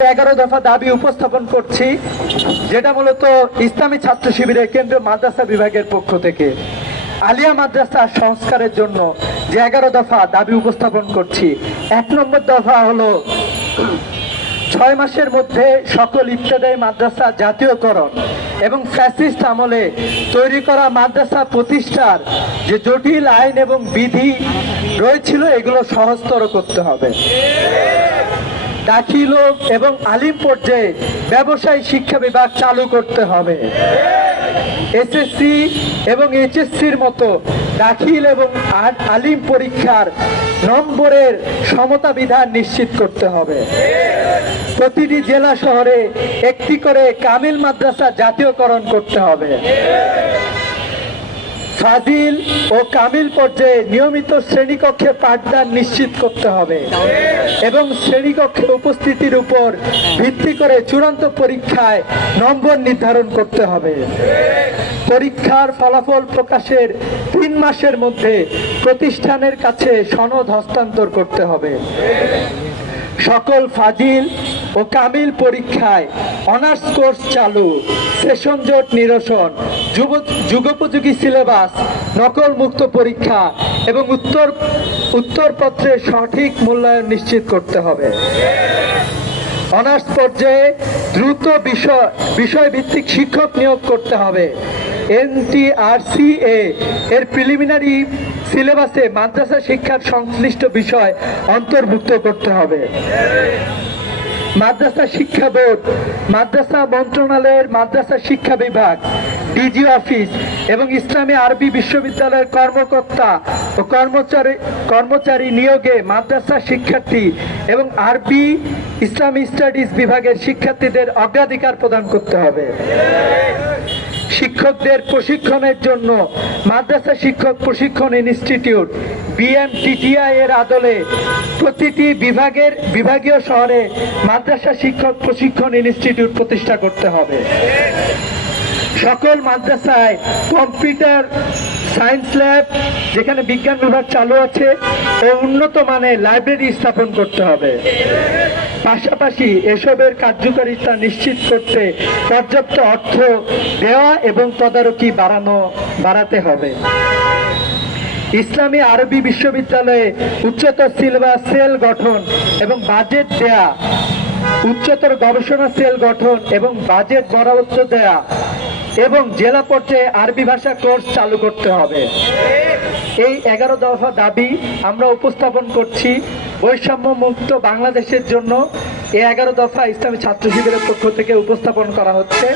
এগারো দফা দাবি উপস্থাপন করছি, যেটা মূলত ইসলামী ছাত্র শিবিরের কেন্দ্রীয় মাদ্রাসা বিভাগের পক্ষ থেকে। আলিয়া মাদ্রাসা সংস্কারের জন্য যে এগারো দফা দাবি উপস্থাপন করছি, এক নম্বর দফা হলো ছয় মাসের মধ্যে সকল ইবতদায়ী মাদ্রাসা জাতীয়করণ এবং ফ্যাসিস্ট আমলে তৈরি করা মাদ্রাসা প্রতিষ্ঠার যে জটিল আইন এবং বিধি রয়েছিল, এগুলো সহজতর করতে হবে। দাখিল এবং আলিম পর্যায়ে ব্যবসায়ী শিক্ষা বিভাগ চালু করতে হবে। এসএসসি এবং এইচএসসির মতো দাখিল এবং আলিম পরীক্ষার নম্বরের সমতা বিধান নিশ্চিত করতে হবে। প্রতিটি জেলা শহরে একটি করে কামিল মাদ্রাসা জাতীয়করণ করতে হবে। ফাজিল ও কামিল পর্যায়ে নিয়মিত শ্রেণীকক্ষে পাঠদান নিশ্চিত করতে হবে। এবং শ্রেণীকক্ষে উপস্থিতির উপর ভিত্তি করে চূড়ান্ত পরীক্ষায় নম্বর নির্ধারণ করতে হবে। পরীক্ষার ফলাফল প্রকাশের তিন মাসের মধ্যে প্রতিষ্ঠানের কাছে সনদ হস্তান্তর করতে হবে। সকল ফাজিল ও কামিল পরীক্ষায় অনার্স কোর্স চালু। সেশন জোট নিরসন। যুব, যুগোপযোগী সিলেবাস নকল মুক্ত পরীক্ষা এবং উত্তর উত্তরপত্রের সঠিক মূল্যায়ন নিশ্চিত করতে হবে। অনার্স পর্যায়ে দ্রুত বিষয়, বিষয়ভিত্তিক শিক্ষক নিয়োগ করতে হবে। এনটিআরসিএ এর প্রিলিমিনারি সিলেবাসে মাদ্রাসা শিক্ষার সংশ্লিষ্ট বিষয় অন্তর্ভুক্ত করতে হবে। মাদ্রাসা শিক্ষা বোর্ড, মাদ্রাসা মন্ত্রণালয়ের মাদ্রাসা শিক্ষা বিভাগ ডিজি অফিস এবং ইসলামী আরবি বিশ্ববিদ্যালয়ের কর্মকর্তা ও কর্মচারী কর্মচারী নিয়োগে মাদ্রাসা শিক্ষার্থী এবং আরবি ইসলামী স্টাডিজ বিভাগের শিক্ষার্থীদের অগ্রাধিকার প্রদান করতে হবে। শিক্ষকদের প্রশিক্ষণের জন্য মাদ্রাসা শিক্ষক প্রশিক্ষণ ইনস্টিটিউট, বিএমটিটিআই এর আদলে প্রতিটি বিভাগের বিভাগীয় শহরে মাদ্রাসা শিক্ষক প্রশিক্ষণ ইনস্টিটিউট প্রতিষ্ঠা করতে হবে। সকল মাদ্রাসায় কম্পিউটার সায়েন্স ল্যাব, যেখানে বিজ্ঞান বিভাগ চালু আছে, ও উন্নত মানের লাইব্রেরি স্থাপন করতে হবে। পাশাপাশি এসবের কার্যকারিতা নিশ্চিত করতে পর্যাপ্ত অর্থ দেওয়া এবং তদারকি বাড়ানো, বাড়াতে হবে। ইসলামী আরবি বিশ্ববিদ্যালয়ে উচ্চতর সিলেবাস সেল গঠন এবং বাজেট দেয়া, উচ্চতর গবেষণা সেল গঠন এবং বাজেট বরাদ্দ দেয়া এবং জেলা পর্যায়ে আরবি ভাষা কোর্স চালু করতে হবে। এই এগারো দফা দাবি আমরা উপস্থাপন করছি। বৈষম্য মুক্ত বাংলাদেশের জন্য এগারো দফা ইসলামী ছাত্র শিবিরের পক্ষ থেকে উপস্থাপন করা হচ্ছে।